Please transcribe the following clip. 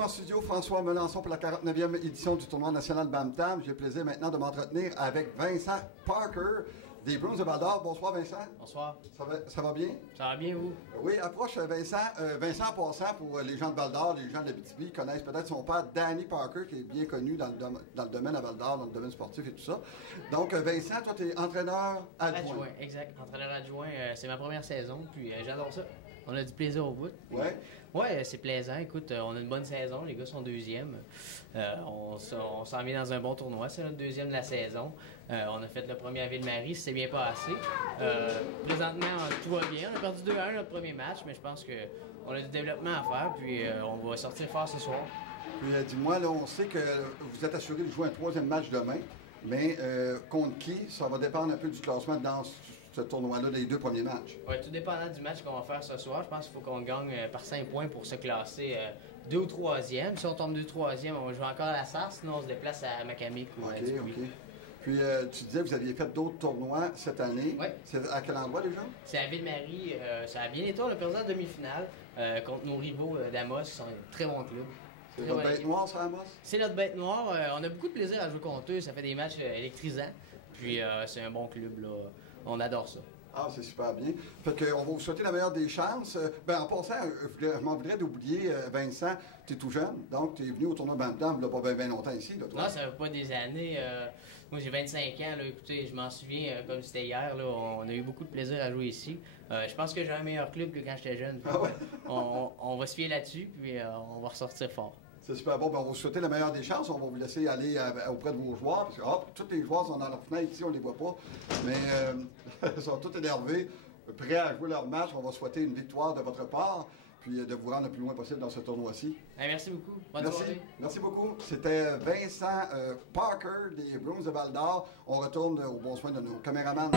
retour en studio, François Melançon pour la 49e édition du tournoi national Bantam. J'ai le plaisir maintenant de m'entretenir avec Vincent Parker des Bruins de Val-d'Or. Bonsoir Vincent. Bonsoir. Ça va bien? Ça va bien, vous? Oui, approche Vincent. Vincent, en passant, pour les gens de Val-d'Or, les gens de l'Abitibi, connaissent peut-être son père, Danny Parker, qui est bien connu dans le domaine à Val-d'Or, dans le domaine sportif et tout ça. Donc Vincent, toi, tu es entraîneur adjoint. Exact. Entraîneur adjoint, c'est ma première saison, puis j'adore ça. On a du plaisir au bout. Oui? Oui, c'est plaisant. Écoute, on a une bonne saison. Les gars sont deuxièmes. On s'en vient dans un bon tournoi. C'est notre deuxième de la saison. On a fait le premier à Ville-Marie. C'est bien passé. Présentement, tout va bien. On a perdu 2-1 notre premier match, mais je pense qu'on a du développement à faire. Puis on va sortir fort ce soir. Puis dis-moi, là, on sait que vous êtes assuré de jouer un troisième match demain. Mais contre qui? Ça va dépendre un peu du classement dans ce tournoi-là des deux premiers matchs. Oui, tout dépendant du match qu'on va faire ce soir. Je pense qu'il faut qu'on gagne par 5 points pour se classer 2 ou 3e. Si on tombe 2 ou 3e, on va jouer encore à la SARS. Sinon, on se déplace à Macamic ou à Dupuis. OK. Puis tu disais que vous aviez fait d'autres tournois cette année. Oui. C'est à quel endroit déjà? C'est à Ville-Marie. Ça a bien été. On a perdu en demi-finale contre nos rivaux d'Amos, qui sont un très bons clubs. C'est votre bête noire, ça, Amos? C'est notre bête noire. On a beaucoup de plaisir à jouer contre eux. Ça fait des matchs électrisants. Puis c'est un bon club, là. On adore ça. Ah, c'est super bien. Fait qu'on va vous souhaiter la meilleure des chances. En passant, je m'en voudrais d'oublier, Vincent, tu es tout jeune, donc tu es venu au tournoi Bantam il n'y a pas bien longtemps ici, là, toi. Non, ça fait pas des années. Moi, j'ai 25 ans, là. Écoutez, je m'en souviens comme c'était hier, là. On a eu beaucoup de plaisir à jouer ici. Je pense que j'ai un meilleur club que quand j'étais jeune. Ah ouais? on va se fier là-dessus, puis on va ressortir fort. C'est super bon. On va vous souhaiter la meilleure des chances. On va vous laisser aller auprès de vos joueurs. Parce que tous les joueurs sont dans leur fenêtre ici, on ne les voit pas. Mais ils sont tous énervés, prêts à jouer leur match. On va souhaiter une victoire de votre part, puis de vous rendre le plus loin possible dans ce tournoi-ci. Merci beaucoup. Bonne soirée. Merci beaucoup. C'était Vincent Parker des Bruins de Val-d'Or. On retourne au bon soin de nos caméramans.